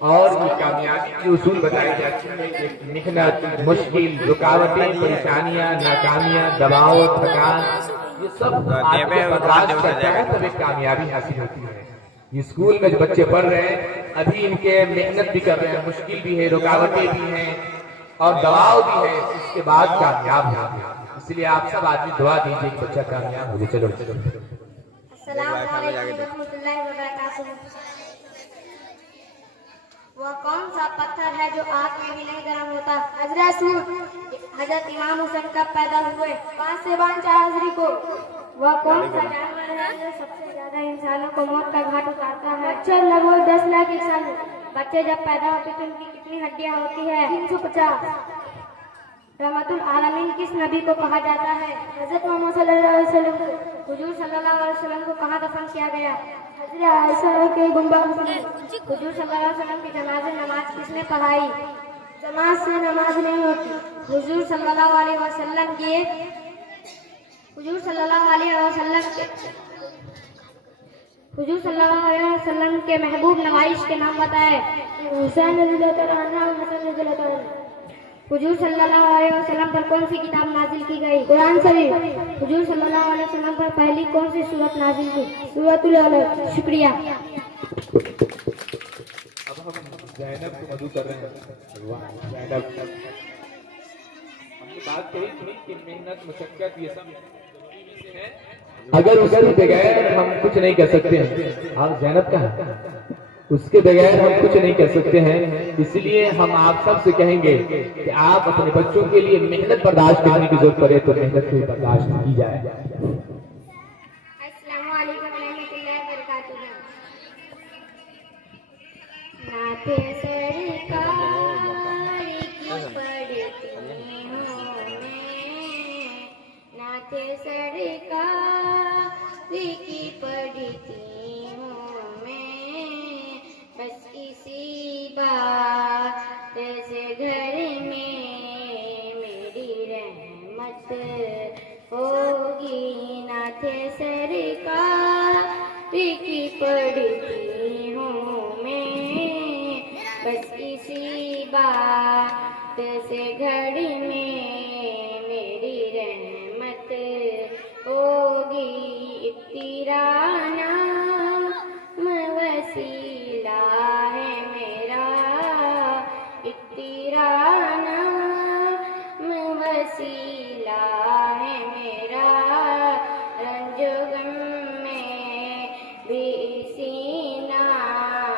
اور یہ کامیابی کے اصول بتائے جاتے ہیں کہ محنت، مشکل، رکاوٹیں، پریشانیاں، ناکامیاں، دباؤ، تھکان، یہ سب آدمی برداشت کرتا ہے تب ایک کامیابی حاصل ہوتی ہے۔ یہ اسکول میں جو بچے پڑھ رہے ہیں ابھی ان کے محنت بھی کر رہے ہیں، مشکل بھی ہے، رکاوٹیں بھی ہیں اور دباؤ بھی ہے، اس کے بعد کامیاب ہوں گے۔ اس لیے آپ سب آدمی دعا دیجیے کہ بچہ کامیاب ہو جائے۔ چلو السلام علیکم ورحمۃ اللہ وبرکاتہ۔ وہ کون سا پتھر ہے جو آگ میں بھی نہیں گرم ہوتا؟ حضرت حضرت امام حسین کب پیدا ہوئے؟ 5 سے 4 ہجری کو۔ وہ کون سا جانور ہے جو سب سے زیادہ انسانوں کو موت کا گھاٹ اتارتا ہے؟ مچھر لگ بھگ 10 لاکھ ایک سال میں۔ بچے جب پیدا ہوتے ہیں تو ان کی کتنی ہڈیاں ہوتی ہے؟ 350۔ رحمت العالمین کس نبی کو کہا جاتا ہے؟ حضرت محمد صلی اللہ علیہ وسلم کو۔ حضور صلی اللہ علیہ وسلم کو کہاں دفن کیا گیا؟ حضرت عائشہ کے گنبد میں۔ حضور صلی اللہ علیہ وسلم کی جنازہ نماز کس نے پڑھائی؟ جماعت سے نماز نہیں ہوتی۔ حضور صلی اللہ علیہ وسلم کے محبوب نمائش کے نام بتائے۔ حسین رضی اللہ تعالیٰ عنہ اور حسن رضی اللہ تعالیٰ عنہ۔ حضور صلی اللہ علیہ وسلم پر کون سی کتاب نازل کی گئی؟ قرآن شریف۔ حضور صلی اللہ علیہ وسلم پر پہلی کون سی سورت نازل کی؟ سورۃ العلق۔ شکریہ۔ اب ہم زینب کو مدعو کر رہے ہیں۔ زینب، ہم نے بات کہی تھی کہ محنت، مشقت یہ سب اگر اس کے بغیر ہم کچھ نہیں کر سکتے ہیں۔ آپ زینب کا ہے، اس کے بغیر ہم کچھ نہیں کر سکتے ہیں۔ اس لیے ہم آپ سب سے کہیں گے کہ آپ اپنے بچوں کے لیے محنت برداشت کرنے کی ضرورت پڑے تو محنت کو برداشت کی جائے۔ السلام علیکم ورحمۃ اللہ وبرکاتہ۔ نعت سرکار کی پڑھتی ہوں میں، نعت سرکار کی پڑھتی ہوں میں، بس اسی بات سے گھر میں میری رحمت ہوگی۔ نعت سرکار کی پڑھتی ہوں میں، بس اسی بات سے گھر میں میری رحمت ہوگی۔ ابتدا نام وسیلہ ہے میرا، ابتدا نام وسیلہ ہے میرا، رنج و غم میں بھی اسی نام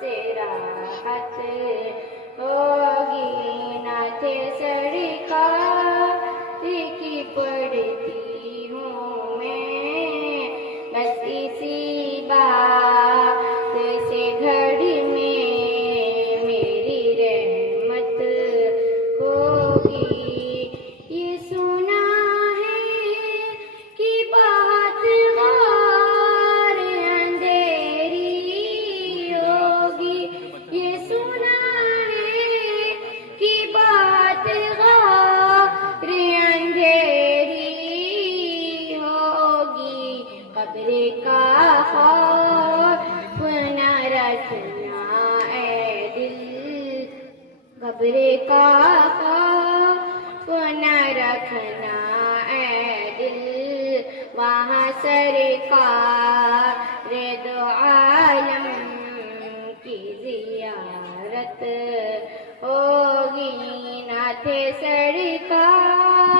سے راحت ہوگی۔ نعت سرکار کی پڑھتی ہوں میں، بس اسی بات سے گھر میں میری رحمت ہوگی۔ یہ سنا ہے کہ بات غار اندھیری ہوگی، یہ سنا ہے کہ بات غار اندھیری ہوگی۔ قبر کا خوف نہ رکھنا اے دل، قبر کا خوف نہ رکھنا اے دل، وہاں سرکار دو عالم کی زیارت ہوگی۔ نعت سرکار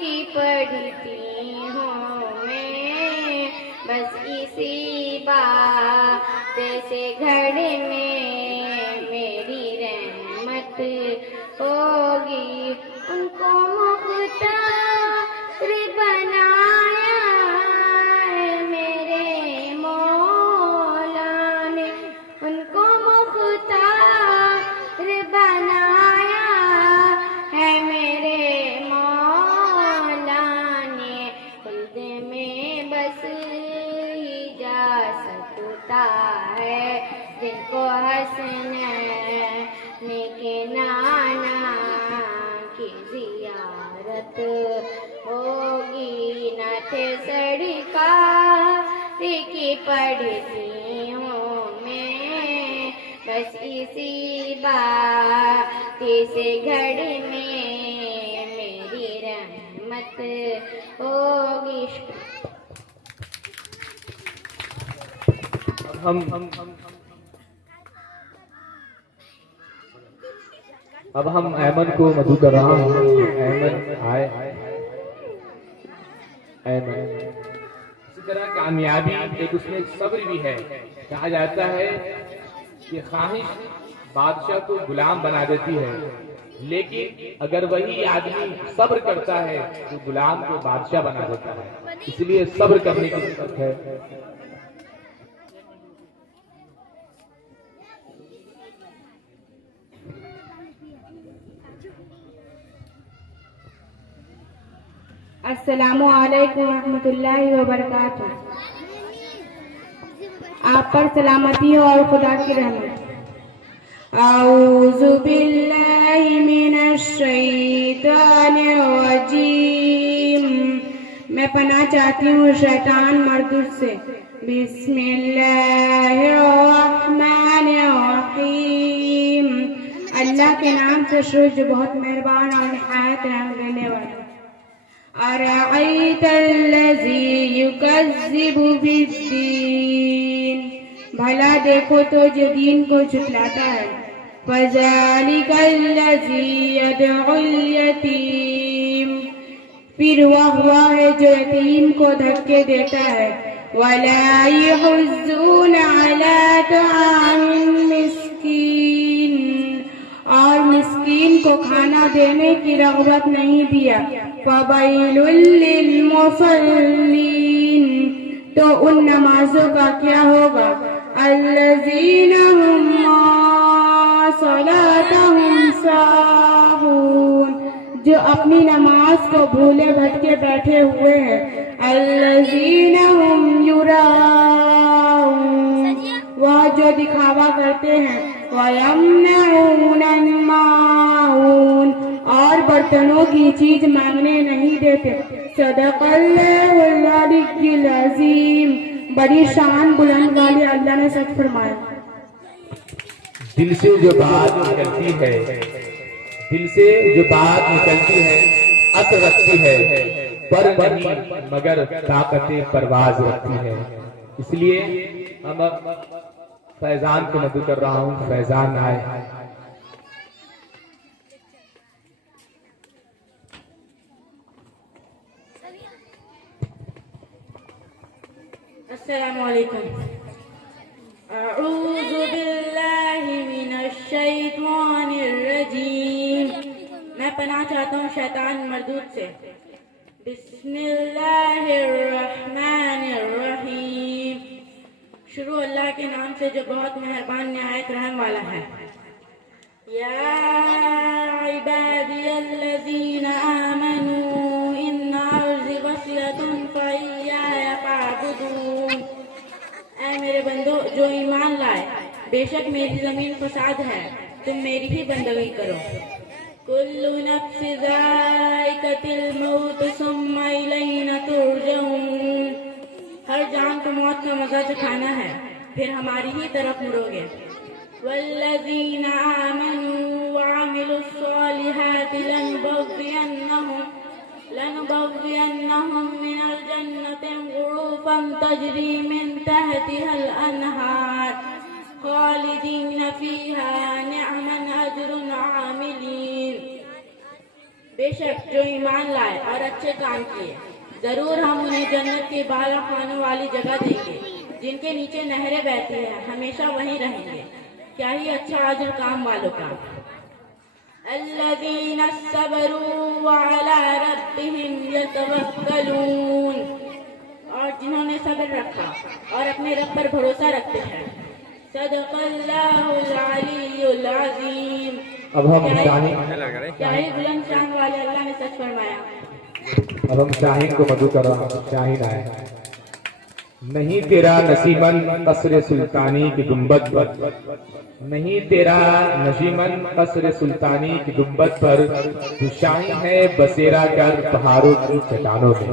کی پڑھتی ہوں میں، بس اسی بات سے گھر میں میری رحمت ہوگی۔ ان کو مختار بنایا ہے میرے مولا نے، ان کو مختار بنایا ہے میرے مولا نے، خلد میں بس ہی جا سکتا ہے جن کو حسنین کے نانا کی زیارت ہوگی۔ نعت سرکار کی پڑھتی ہوں میں، बस इसी बात से घड़ी में मेरी रहमत होगी। अब हम ऐमन को मधु कर रहा हूँ। ऐमन आए। ऐमन इसी तरह कामयाबी एक उसमें सब्र भी है। कहा जाता है कि ख्वाहिश बादशाह को गुलाम बना देती है, लेकिन अगर वही आदमी सब्र करता है तो गुलाम को बादशाह बना देता है। इसलिए सब्र करने की जरूरत है। अस्सलामु अलैकुम रहमतुल्लाहि व बरकातुहू। आप पर सलामती हो और खुदा की रहमत। औज़ु बिल्लाहि मिनश शैतानिर रजीम। मैं पनाह चाहती हूँ शैतान मरदूद से। बिस्मिल्लाहिर रहमानिर रहीम। अल्लाह के नाम से शुरू जो बहुत मेहरबान और निहायत रहम देने वाला। अरअयतल्लज़ी युकज़्ज़िबु बिद्दीन। भला देखो तो जो दीन को झुठलाता है। फ़ज़ालिकल्लज़ी यदउल यतीम। फिर वह है जो यतीम को धक्के देता है। वला यहुज़्ज़ून अला तआमिल मिस्कीन। और मिस्कीन को खाना देने की रग़बत नहीं दिया। फ़वैलुल लिलमुसल्लीन। तो उन नमाजों का क्या होगा। अल्लज़ीना हुम अन सलातहुम साहून। जो अपनी नमाज को भूले भटके बैठे हुए हैं। अल्लज़ीना हुम युराऊन। वह जो दिखावा करते हैं। वयमनऊनल माऊन। और बर्तनों की चीज मांगने नहीं देते। सदक़ल्लाहुल अलिय्युल अज़ीम। बड़ी शान बुलंद वाले अल्लाह ने सच फरमाया। दिल से जो बात निकलती है, दिल से जो बात निकलती है असर रखती है, पर नहीं मगर ताकते परवाज रखती है। इसलिए हम फैजान को मदद कर रहा हूँ। फैजान आए। अस्सलामु अलैकुम। अऊज़ु बिल्लाहि मिनश शैतानिर रजीम। मैं पनाह चाहता हूँ शैतान मरदूद से। बिस्मिल्लाहिर रहमानिर रहीम। शुरू अल्लाह के नाम से जो बहुत मेहरबान निहायत रहम वाला है। या इबादियल्लज़ीना आमनू इन्ना अर्ज़ी वसिअतुन फ़इय्याया फ़अबुदून। ऐ मेरे बंदो जो ईमान लाए, बेशक मेरी जमीन फसाद है, तुम मेरी ही बंदगी करो। कुल्लु नफ्सिन ज़ाइक़ातुल मौत सुम्मा इलैना तुरजऊन। हर जान को मौत का मजा चखाना है, फिर हमारी ही तरफ मुड़ोगे। वल्लज़ीना आमनू वअमिलुस्सॉलिहाति लनुबव्वियन्नहुम मिनल जन्नति ग़ुरूफ़न तजरी मिन तहतिहल अनहार ख़ालिदीन फ़ीहा निअमन अज्रुल आमिलीन। बेशक जो ईमान लाए और अच्छे काम किए, जरूर हम उन्हें जन्नत के बाला खानों वाली जगह देंगे, जिनके नीचे नहरें बहती हैं, हमेशा वहीं रहेंगे। क्या ही अच्छा अजर काम वालों का। अल्लज़ीना सबरू व अला रब्बिहिम यतवक्कलून। और जिन्होंने सब्र रखा और अपने रब पर भरोसा रखते हैं। सदक़ल्लाहुल अलिय्युल अज़ीम। अब हम क्या ही बुलंद शान वाले अल्लाह ने सच फरमाया। अब हम शाहीन को मधु कर रहा हूँ। शाहीन आए। नहीं तेरा नसीमन कसर सुल्तानी की गुंबद पर, नहीं तेरा नशीमन कसर सुल्तानी की गुंबद पर, तू शाही है बसेरा कर पहाड़ों की चट्टानों में।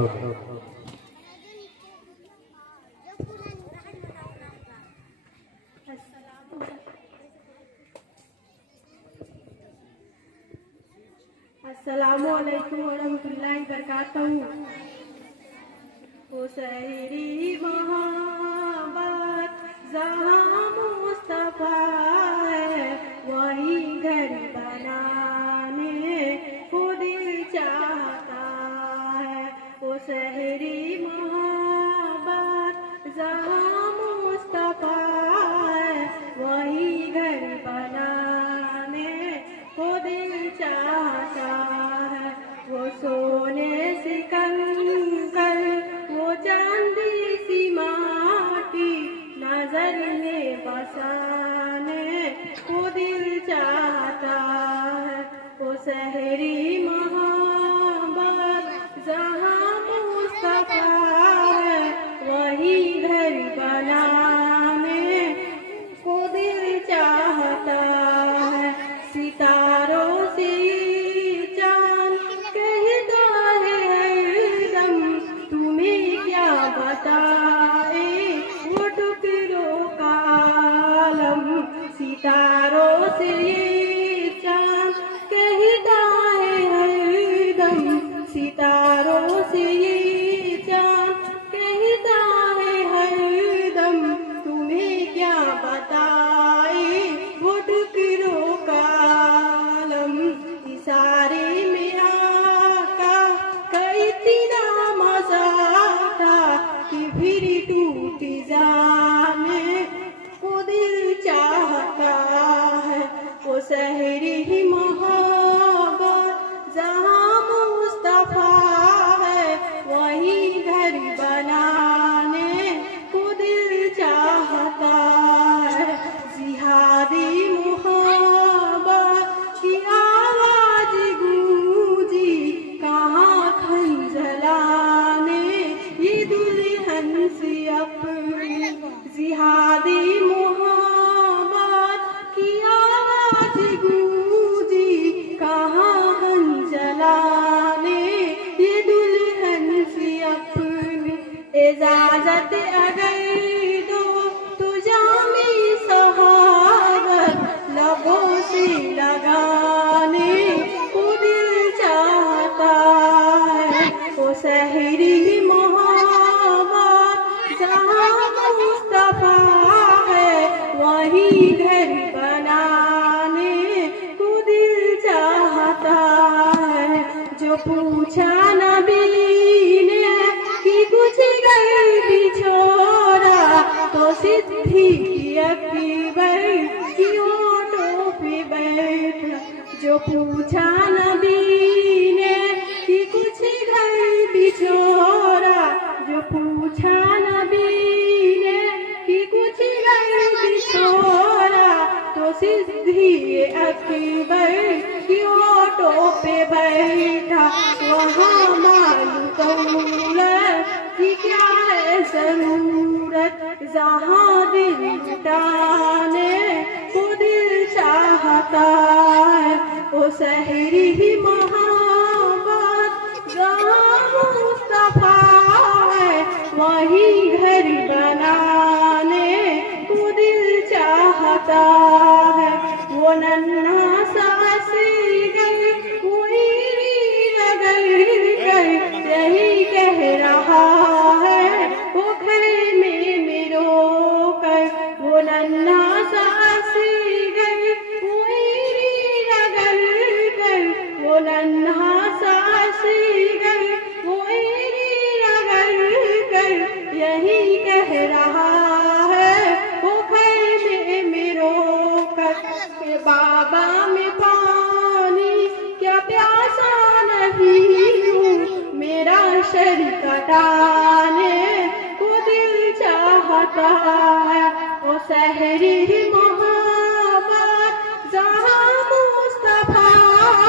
अस्सलामुअलैकुम वरहमतुल्लाहि वबरकातुहू। ओ सहरी मोहब्बत जहाँ मुस्तफा है, वही घर बनाने को दिल चाहता है। ओ सहरी मोहब्बत जहाँ मुस्तफा है, वही घर बनाने को दिल चाहता है। वो सोने से कंकर, वो चांदी सी माटी, नजर में बसाने को दिल चाहता है। वो सहरी मोहब्बत जहाँ मुस्तफा है, वही घर बनाने को दिल चाहता है। सितारों से चांद कहता है हरदम, तुम्हें क्या बताए वो टुकड़ों का आलम। सितारों से चांद कहता है हरदम, सितारों से चांद कहता है हरदम, तुम्हें क्या बताए वो टुकड़ों का आलम। इशारे में आका का इतना मजा था कि फिर टूट जाने को दिल चाहता है। वो सहरी मोहब्बत जहाँ मुस्तफा है, वही घर बनाने को दिल चाहता है। जिहादी मोहब्बत की आवाज गूंजी, कहाँ खंजलाने ये दुल्हन से अपनी। जिहादी मोहब्बत की आवाज गूंजी, कहाँ खंजलाने ये दुल्हन से अपनी। इजाजत अगर दो तो जामी सहादत लबों से लगाने को दिल चाहता है। वो सहरी मोहब्बत जहाँ मुस्तफा है, वही घर बनाने को दिल चाहता है। जो पूछा नबी ने कि कुछ घर बिछोड़ा, तो सिद्धि अकबर की ओटों पे बैठा। जो पूछा नबी ने कि कुछ घर बिछोड़ा, जो पूछा नबी ने कि कुछ घर बिछोड़ा, तो सिद्धि अकबर की ओटों पे बैठा। वहाँ मालूम दौलत की क्या है जरूरत, जहाँ दिल जुटाने को दिल चाहता है। वो सहरी मोहब्बत जहाँ मुस्तफा है, वही घर बनाने को दिल चाहता है। वो नन्हा सा असगर कोई रगड़ कर यही कह रहा है, वो खैमे में रोकर। वो नन्हा सा असगर कोई रगड़ कर, वो नन्हा सा असगर कोई रगड़ कर यही कह रहा है, वो खैमे में रोकर। के बाबा में पानी क्या प्यासा नहीं हूँ, मेरा शर कटाने को दिल चाहता है। वो सहरी मोहब्बत जहाँ मुस्तफा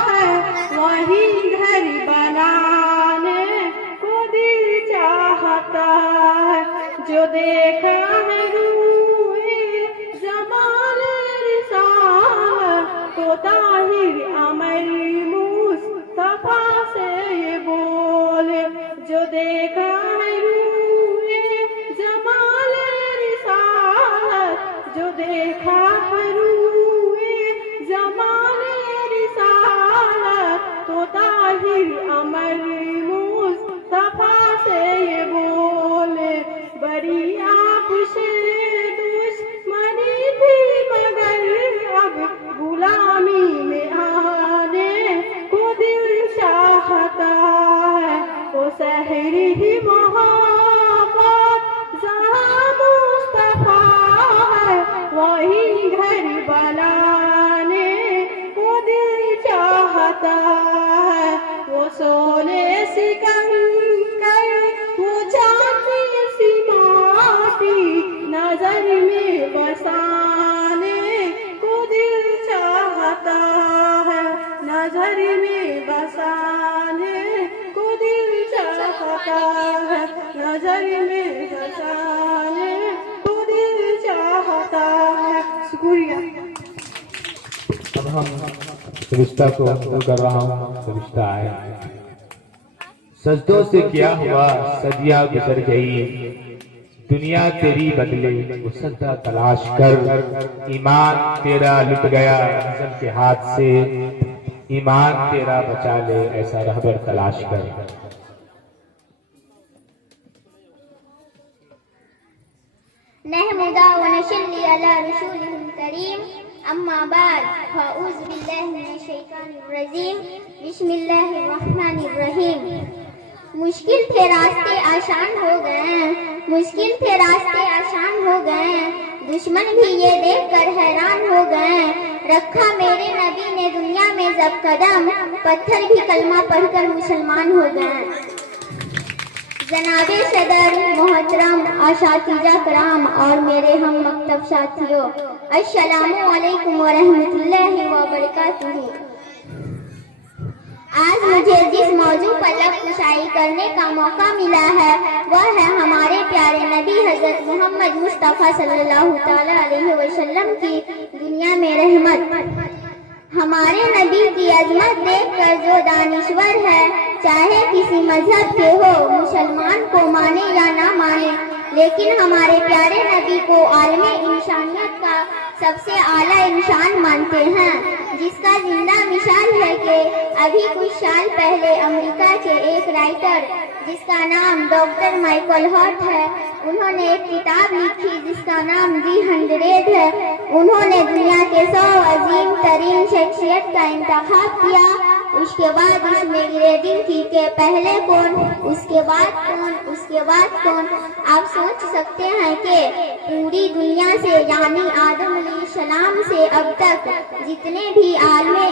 है, वही घर बनाने को दिल चाहता है। जो देखा है रूए जमाल रिसालत, तो ताहिर अमर मुस्तफा से ये बोले। जो देखा है रूए जमाल रिसालत, जो देखा है रूए जमाल रिसालत, तो चाहता है, वो सोने सी कंकर, वो चांदी सी माटी, नजर में बसाने को दिल चाहता है, नजर में बसाने को दिल चाहता है, नजर में बसाने को दिल चाहता है. शुक्रिया. अब हम रिश्ता को शुरू कर रहा हूँ. रिश्ता है सजदों से क्या हुआ, सदियां गुजर गई, दुनिया तेरी बदले वो सजदा तलाश कर, ईमान तेरा लुट गया नजर के हाथ से, ईमान तेरा बचा ले ऐसा रहबर तलाश कर. नहमुदा व नसल्ली अला रसूलिल करीम, अम्मा बाद, फ़अऊज़ु बिल्लाहि मिनश शैतानिर रजीम, बिस्मिल्लाहिर रहमानिर रहीम. मुश्किल थे रास्ते आसान हो गए, मुश्किल थे रास्ते आसान हो गए, दुश्मन भी ये देख कर हैरान हो गए, रखा मेरे नबी ने दुनिया में जब कदम, पत्थर भी कलमा पढ़कर मुसलमान हो गए. जनाबे सदर मोहतरम अशातिजा कराम और मेरे हम मकतब साथियों, अस्सलामु अलैकुम व रहमतुल्लाहि व बरकातुहू. आज मुझे जिस मौजू पर लब कुशाई करने का मौका मिला है वह है हमारे प्यारे नबी हजरत मोहम्मद मुस्तफ़ा सल्लल्लाहु ताला अलैहि वसल्लम की दुनिया में रहमत. हमारे नबी की अजमत देखकर जो दानिश्वर है, चाहे किसी मजहब के हो, मुसलमान को माने या ना माने, लेकिन हमारे प्यारे नबी को आलमे इंसानियत का सबसे आला इंसान मानते हैं, जिसका जिंदा मिसाल है कि अभी कुछ साल पहले अमेरिका के एक राइटर जिसका नाम डॉक्टर माइकल हॉट है, उन्होंने एक किताब लिखी जिसका नाम दी 100 है. उन्होंने दुनिया के 100 अजीम तरीन शख्सियत का इंतखाब किया. उसके बाद उसमें ग्रेडिंग की के पहले कौन, उसके बाद कौन, उसके बाद कौन. आप सोच सकते हैं कि पूरी दुनिया से यानी आदम अलैहिस्सलाम से अब तक जितने भी आलमे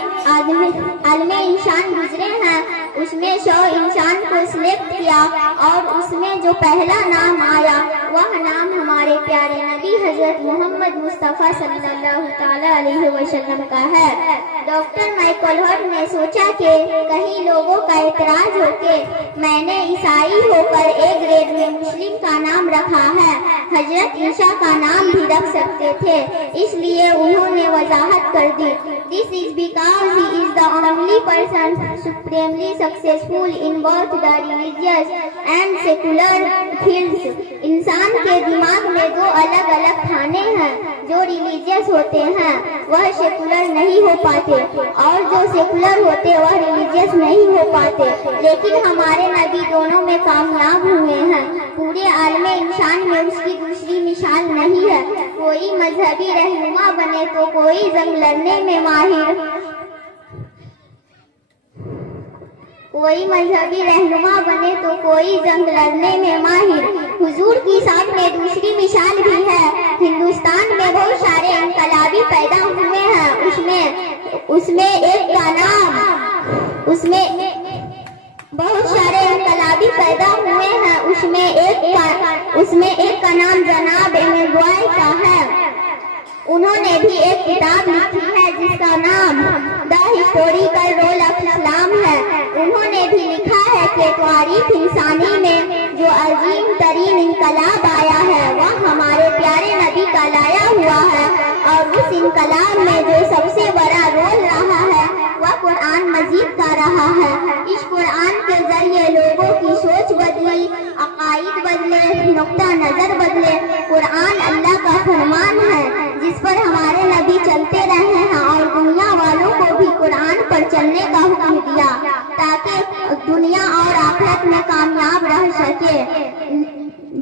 इंसान गुजरे हैं उसमें 100 इंसान को सिलेक्ट किया और उसमें जो पहला नाम आया वह नाम हमारे प्यारे नबी हजरत मोहम्मद मुस्तफ़ा सल्लल्लाहु ताला अलैहि वसल्लम का है. डॉक्टर माइकल हॉट ने सोचा कि कहीं लोगों का एतराज हो के मैंने ईसाई होकर ए ग्रेड में मुस्लिम का नाम रखा है, हजरत ईसा का नाम भी रख सकते थे, इसलिए उन्होंने वजाहत कर दी. This is because he is the only person supremely successful in both the religious and secular fields. इंसान के दिमाग में दो अलग अलग खाने हैं, जो रिलीजियस होते हैं वह सेकुलर नहीं हो पाते और जो सेकुलर होते वह रिलीजियस नहीं हो पाते, लेकिन हमारे नबी दोनों में कामयाब हुए हैं. पूरे आलमे इंसान में उसकी दूसरी मिसाल नहीं है. कोई मजहबी रहनुमा बने तो कोई जंग लड़ने में माहिर, कोई मजहबी रहनुमा बने तो कोई जंग लड़ने में माहिर. हुजूर की साथ में दूसरी मिसाल भी है. हिंदुस्तान में बहुत सारे इनकलाबी पैदा हुए हैं, उसमें एक का नाम, उसमें बहुत सारे इनकलाबी पैदा हुए हैं, उसमें एक का नाम जनाब एमेगॉय का है. उन्होंने भी एक किताब लिखी है जिसका नाम the historical role of Islam है. उन्होंने भी लिखा है कि तारीख इंसानी में जो अजीम तरीन इनकलाब आया है वह हमारे प्यारे नबी का लाया हुआ है, और उस इनकलाब में जो सबसे बड़ा रोल रहा है वह कुरान मजीद का रहा है. इस कुरान के जरिए लोगों की सोच बदली, अकाईद बदले, नुक्ता नजर बदले. कुरान अल्लाह का फरमान है जिस पर हमारे नबी चलते रहे हैं और दुनिया वालों को भी कुरान पर चलने का हुक्म दिया ताकि दुनिया और आखिरत में कामयाब रह सके.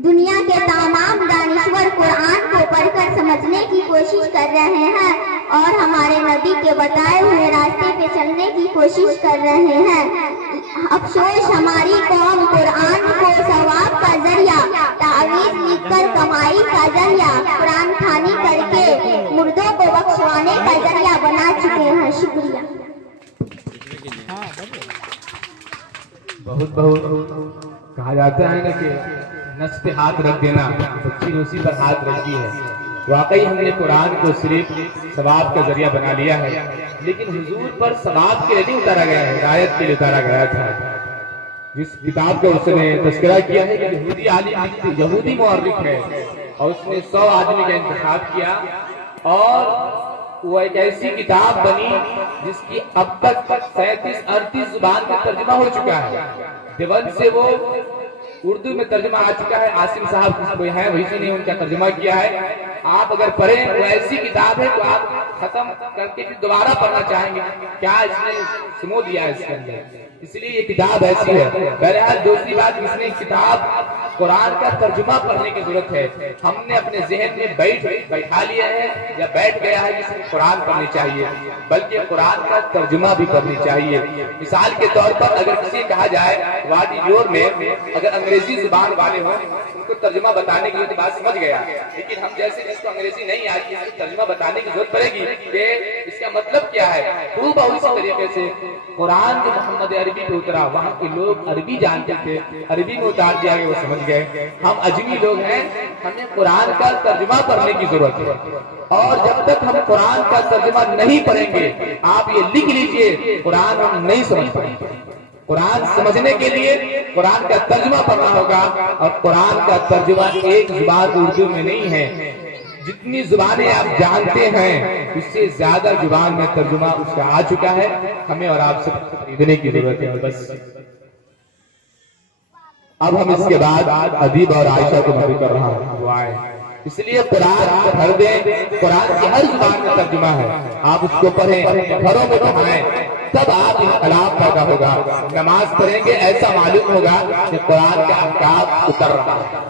दुनिया के तमाम दानिश्वर कुरान को पढ़कर समझने की कोशिश कर रहे हैं और हमारे नबी के बताए हुए रास्ते पे चलने की कोशिश कर रहे हैं. अफसोस हमारी कौम कुरान को सवाब का जरिया, तावीज़ लिखकर कमाई का जरिया, कुरान खानी करके मुर्दों को बख्शवाने का जरिया बना चुके हैं. शुक्रिया. बहुत बहुत कहा जाता है ना कि नस पे हाथ रख देना, बच्ची ने उसी पर हाथ रख दी है। वाकई हमने कुरान को सिर्फ सवाब का जरिया बना लिया है, लेकिन हुजूर पर सवाब के लिए नहीं उतारा गया है, हिदायत के लिए उतारा गया था। जिस किताब का उसने तस्करा किया है, यहूदी आलिम, यहूदी मुअर्रिख है, और उसने 100 आदमी का इंतखाब किया, और वो एक ऐसी किताब बनी जिसकी अब तक 37-38 जुबान में तर्जुमा हो चुका है। देवबंद से वो उर्दू में तर्जुमा आ चुका है, आसिम साहब कोई है वही से ने उनका तर्जुमा किया है। आप अगर पढ़ें वो ऐसी किताब है तो आप खत्म करके फिर दोबारा पढ़ना चाहेंगे, क्या इसने समो दिया है इसके अंदर, इसलिए ये किताब ऐसी है। बहरहाल दूसरी बात, इसने किताब कुरान का तर्जुमा पढ़ने की जरूरत है। हमने अपने जहन में बैठा लिया है या बैठ गया है कि कुरान पढ़नी चाहिए, बल्कि कुरान का तर्जुमा भी पढ़नी चाहिए। मिसाल के तौर पर अगर किसी कहा जाए वादी जोर में अगर अंग्रेजी जुबान वाले हों, उनको तर्जुमा बताने की जरूरत, बात समझ गया, लेकिन हम जैसे जिसको अंग्रेजी नहीं आती उसको तर्जुमा बताने की जरूरत पड़ेगी कि इसका मतलब क्या है। खूब उसी तरीके से कुरान जो मोहम्मद अरबी पे उतरा, वहाँ के लोग अरबी जानते थे, अरबी में उतार दिया गया, वो समझ गए। हम अजमी लोग हैं, हमें कुरान का तर्जुमा पढ़ने की जरूरत है, और जब तक हम कुरान का तर्जुमा नहीं पढ़ेंगे, आप ये लिख लीजिए, कुरान हम नहीं समझ पाएंगे। कुरान समझने के लिए कुरान का तर्जुमा पढ़ना होगा, और कुरान का तर्जुमा एक जुबान उर्दू में नहीं है, जितनी जुबानें आप जानते हैं उससे ज्यादा जुबान में तर्जुमा उसका आ चुका है। हमें और आप सब खरीदने की जरूरत है, और बस। अब हम इसके बाद अदीब और आयशा को मदद कर रहा हूँ, इसलिए कुरान पढ़ दें। कुरान की हर जुबान में तर्जुमा है, आप उसको पढ़ें, घरों में पढ़ाएं, तब आप इनकलाब पैदा होगा। नमाज पढ़ेंगे ऐसा मालूम होगा कि कुरान का अहकाम उतर रहा है।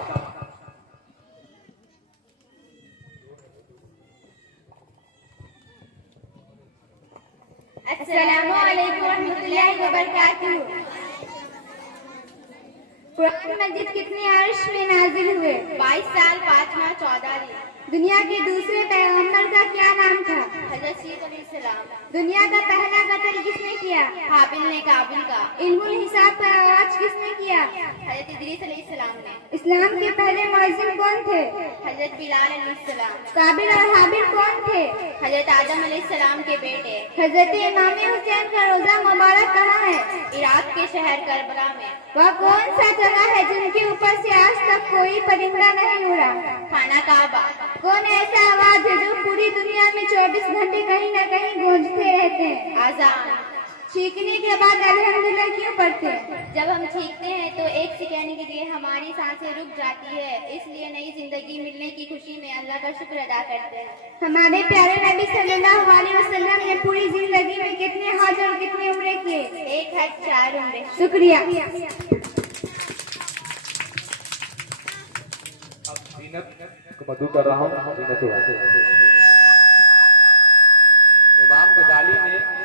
अस्सलामु अलैकुम रहमतुल्लाहि व बरकातुहू। कुरान मजीद कितने अर्श में नाजिल हुए? 22 साल 5 माह 14 दिन। दुनिया के दूसरे पैगंबर का क्या नाम था? हजरत सीद अलैहिस्सलाम। दुनिया का पहला कत्ल किसने किया? हाबिल ने काबिल का। इल्मुल हिसाब का आगाज किसने किया? हजरत इदरीस अलैहिस्सलाम ने। इस्लाम के पहले मुअज्जिन कौन थे? हजरत बिलाल अलैहिस्सलाम। काबिल और हाबिल कौन थे? हजरत आदम अलैहिस्सलाम के बेटे। हजरत इमाम हुसैन का रोजा मुबारक कहाँ है? इराक के शहर करबला में। वह कौन सा जगह है जिनके ऊपर से आज तक कोई परिंदा नहीं उड़ा? खाना काबा। कौन ऐसा आवाज है जो पूरी दुनिया में 24 घंटे कहीं न कहीं गूंजते रहते हैं? आजान। चीखने के बाद अल्हम्दुलिल्लाह क्यों पढ़ते हैं? जब हम चीखते हैं तो एक सेकंड के लिए हमारी सांसें रुक जाती है, इसलिए नई जिंदगी मिलने की खुशी में अल्लाह का शुक्र अदा करते हैं। हमारे प्यारे नबी सल्लल्लाहु अलैहि वसल्लम ने पूरी जिंदगी में कितने हज और कितने उम्रे किए? 1 हज 4 उम्रे। शुक्रिया। को मदू कर रहा हूँ। इमाम गजाली ने